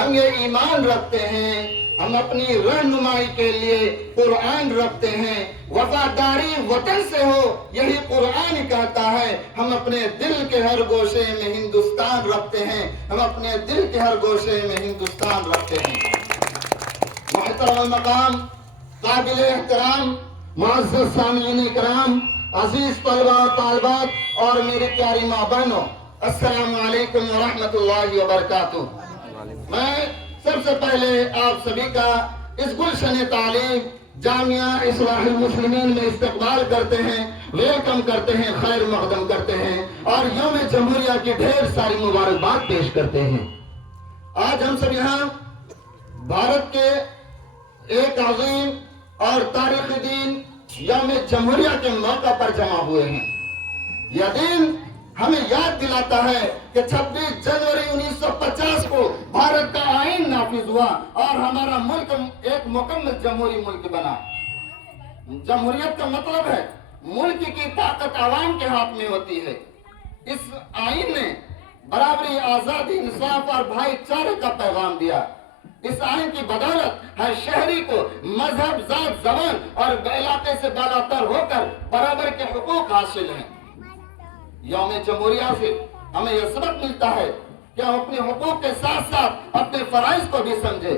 ہم یہ ایمان رکھتے ہیں، ہم اپنی رہنمائی کے لیے قرآن رکھتے ہیں۔ وفاداری وطن سے ہو، یہی قرآن کہتا ہے۔ ہم اپنے دل کے ہر گوشے میں ہندوستان رکھتے ہیں، ہم اپنے دل کے ہر گوشے میں ہندوستان رکھتے ہیں۔ محترم المقام، قابل احترام معزز سامعین کرام، عزیز طلباء و طالبات اور میری پیاری ماں بہنوں، السلام علیکم ورحمۃ اللہ وبرکاتہ۔ میں سب سے پہلے آپ سبھی کا اس گلشن تعلیم جامعہ اصلاح المسلمین میں استقبال کرتے ہیں، ویلکم کرتے ہیں، خیر مقدم کرتے ہیں اور یوم جمہوریہ کی ڈھیر ساری مبارکباد پیش کرتے ہیں۔ آج ہم سب یہاں بھارت کے ایک عظیم اور تاریخی دن یوم جمہوریہ کے موقع پر جمع ہوئے ہیں۔ یہ دن ہمیں یاد دلاتا ہے کہ 26 جنوری 1950 کو بھارت کا آئین نافذ ہوا اور ہمارا ملک ایک مکمل جمہوری ملک بنا۔ جمہوریت کا مطلب ہے ملک کی طاقت عوام کے ہاتھ میں ہوتی ہے۔ اس آئین نے برابری، آزادی، انصاف اور بھائی چارے کا پیغام دیا۔ اس آئین کی بدولت ہر شہری کو مذہب، ذات، زبان اور علاقے سے بالاتر ہو کر برابر کے حقوق حاصل ہیں۔ یوم جمہوریہ سے ہمیں یہ سبق ملتا ہے کہ ہم اپنے حقوق کے ساتھ ساتھ اپنے فرائض کو بھی سمجھے۔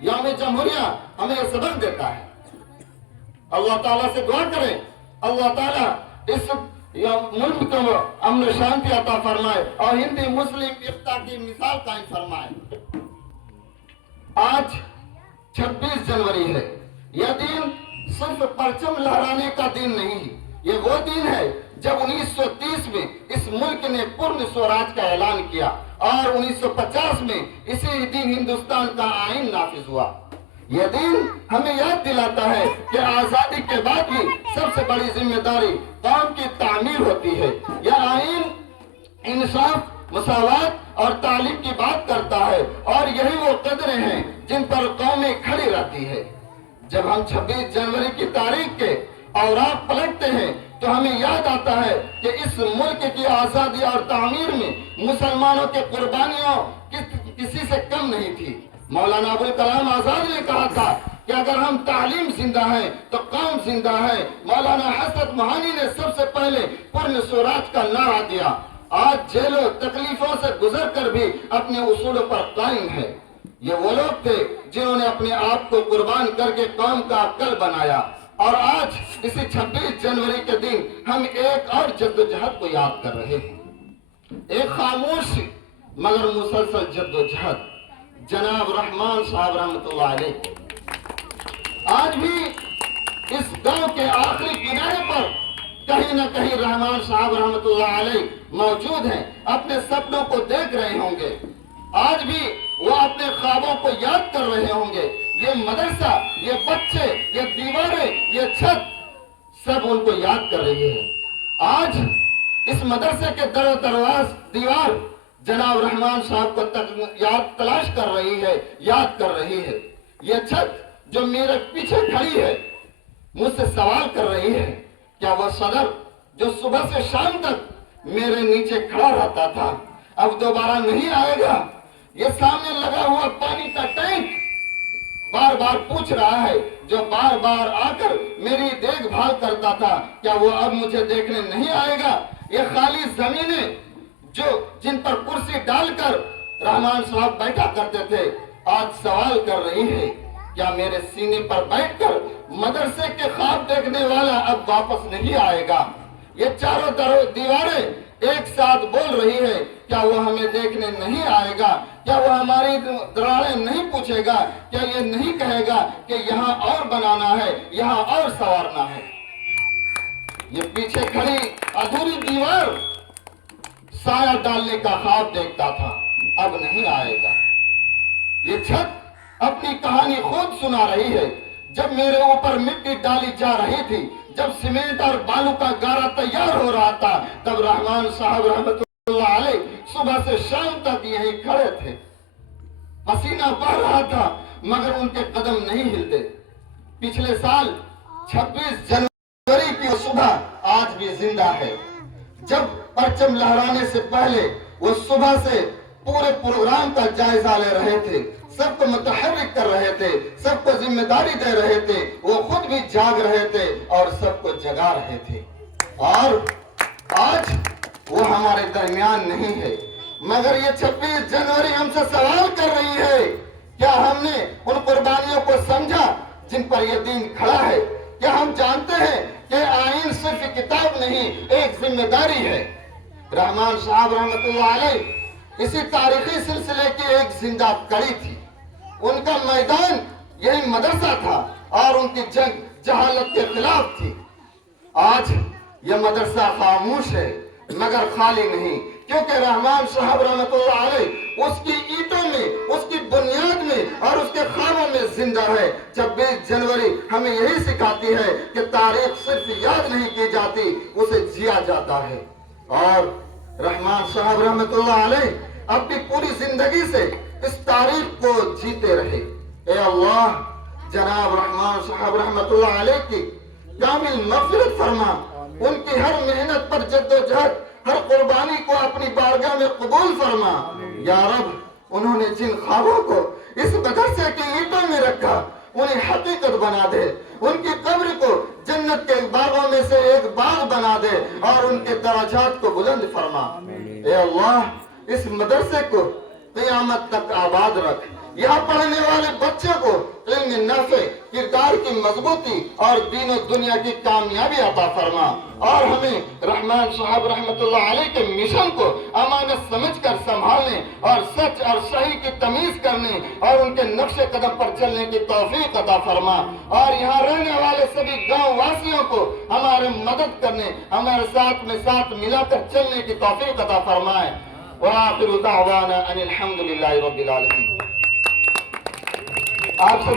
یوم جمہوریہ ہمیں یہ سبق دیتا ہے۔ اللہ تعالیٰ سے دعا کریں، اللہ تعالیٰ اس ملک کو امن و شانتی عطا فرمائے اور ہندی مسلم اتحاد کی مثال قائم فرمائے۔ آج 26 جنوری ہے۔ یہ دن صرف پرچم لہرانے کا دن نہیں، یہ وہ دن ہے جب 1930 میں اس ملک نے پورن سوراج کا اعلان کیا اور 1950 میں اسی دن ہندوستان کا آئین نافذ ہوا۔ یہ دن ہمیں یاد دلاتا ہے کہ آزادی کے بعد بھی سب سے بڑی ذمہ داری قوم کی تعمیر ہوتی ہے۔ یہ آئین انصاف، مساوات اور تعلیم کی بات کرتا ہے اور یہی وہ قدریں ہیں جن پر قومیں کھڑی رہتی ہے۔ جب ہم 26 جنوری کی تاریخ کے اوراق پلٹتے ہیں تو ہمیں یاد آتا ہے کہ اس ملک کی آزادی اور تعمیر میں مسلمانوں کے قربانیوں کسی سے کم نہیں تھی۔ مولانا ابوالکلام آزاد نے کہا تھا کہ اگر ہم تعلیم زندہ ہیں تو قوم زندہ ہے۔ مولانا حسرت موہانی نے سب سے پہلے پورن سوراج کا نعرہ دیا۔ آج جیلوں تکلیفوں سے گزر کر بھی اپنے اصولوں پر قائم ہے۔ یہ وہ لوگ تھے جنہوں نے اپنے آپ کو قربان کر کے قوم کا عقل بنایا، اور آج اسی 26 جنوری کے دن ہم ایک اور جدوجہد کو یاد کر رہے ہیں۔ ایک خاموش مگر مسلسل جدوجہد، جناب رحمان صاحب رحمۃ اللہ علیہ آج بھی اس گاؤں کے آخری کنارے پر کہیں نہ کہیں رحمان صاحب رحمۃ اللہ علیہ موجود ہیں، اپنے سپنوں کو دیکھ رہے ہوں گے۔ آج بھی وہ اپنے خوابوں کو یاد کر رہے ہوں گے۔ یہ مدرسہ، یہ بچے، یہ دیواریں، یہ چھت سب ان کو یاد کر رہی ہے۔ آج اس مدرسے کے در و دروازے دیوار جناب رحمان صاحب کو یاد تلاش کر رہی ہے، یاد کر رہی ہے۔ یہ چھت جو میرے پیچھے کھڑی ہے مجھ سے سوال کر رہی ہے، کیا وہ صدر جو صبح سے شام تک میرے نیچے کھڑا رہتا تھا اب دوبارہ نہیں آئے گا؟ یہ سامنے لگا ہوا پانی کا ٹینک بار بار پوچھ رہا ہے، جو بار بار آ کر میری دیکھ بھال کرتا تھا، کیا وہ اب مجھے دیکھنے نہیں آئے گا؟ یہ خالی زمینیں جن پر کرسی ڈال کر رحمان صاحب بیٹھا کرتے تھے آج سوال کر رہی ہے، کیا میرے سینے پر بیٹھ کر مدرسے کے خواب دیکھنے والا اب واپس نہیں آئے گا؟ یہ چاروں دیواریں ایک ساتھ بول رہی ہے، کیا وہ ہمیں دیکھنے نہیں آئے گا؟ کیا وہ ہماری دراڑیں نہیں پوچھے گا؟ کیا یہ نہیں کہے گا کہ یہاں اور بنانا ہے، یہاں اور سنوارنا ہے؟ یہ پیچھے کھڑی ادھوری دیوار سایہ ڈالنے کا خواب دیکھتا تھا، اب نہیں آئے گا۔ یہ چھت اپنی کہانی خود سنا رہی ہے۔ جب میرے اوپر مٹی ڈالی جا رہی تھی، جب سیمنٹ اور بالو کا گارا تیار ہو رہا تھا، تب رحمان صاحب رحمۃ اللہ علیہ صبح سے شام تک یہیں کھڑے تھے۔ پسینہ بہہ رہا تھا مگر ان کے قدم نہیں ہلتے۔ پچھلے سال 26 جنوری کی صبح آج بھی زندہ ہے، جب پرچم لہرانے سے پہلے وہ صبح سے پورے پروگرام کا جائزہ لے رہے تھے، سب کو متحرک کر رہے تھے، سب کو ذمہ داری دے رہے تھے، وہ خود بھی جاگ رہے تھے اور سب کو جگا رہے تھے۔ اور آج وہ ہمارے درمیان نہیں ہے، مگر یہ 26 جنوری ہم سے سوال کر رہی ہے، کیا ہم نے ان قربانیوں کو سمجھا جن پر یہ دین کھڑا ہے؟ کیا ہم جانتے ہیں کہ آئین صرف کتاب نہیں، ایک ذمہ داری ہے؟ رحمان صاحب رحمت اللہ علیہ اسی تاریخی سلسلے کی ایک زندہ کڑی تھی۔ ان کا میدان یہی مدرسہ تھا اور ان کی جنگ جہالت کے خلاف تھی۔ آج یہ مدرسہ خاموش ہے مگر خالی نہیں، کیونکہ رحمان صاحب رحمت اللہ علیہ اس کی اینٹوں میں، اس کی بنیاد میں اور اس کے خوابوں میں زندہ ہے۔ 26 جنوری ہمیں یہی سکھاتی ہے کہ تاریخ صرف یاد نہیں کی جاتی، اسے جیا جاتا ہے۔ اور رحمان صاحب رحمت اللہ علیہ اپنی پوری زندگی سے اس تاریخ کو جیتے رہے۔ اے اللہ، جناب رحمان صاحب رحمت اللہ علیہ کی کامل مغفرت فرما، ان کی ہر محنت پر جد و جہد، ہر قربانی کو اپنی بارگاہ میں قبول فرما۔ یا رب، انہوں نے جن خوابوں کو اس مدرسے کی اینٹوں میں رکھا انہیں حقیقت بنا دے، ان کی قبر کو جنت کے باغوں میں سے ایک باغ بنا دے اور ان کے درجات کو بلند فرما۔ اے اللہ، اس مدرسے کو قیامت تک آباد رکھ، یہاں پڑھنے والے بچوں کو علم نافع، کردار کی مضبوطی اور دین و دنیا کی کامیابی عطا فرما، اور ہمیں رحمان صاحب رحمت اللہ علیہ کے مشن کو امانت سمجھ کر سنبھالنے اور سچ اور صحیح کی تمیز کرنے اور ان کے نقش قدم پر چلنے کی توفیق عطا فرما، اور یہاں رہنے والے سبھی گاؤں واسیوں کو ہمارے مدد کرنے، ہمارے ساتھ میں ساتھ ملا کر چلنے کی توفیق عطا فرمائے۔ وآخر دعوانا ان الحمد للہ رب العالمین۔ آپ سے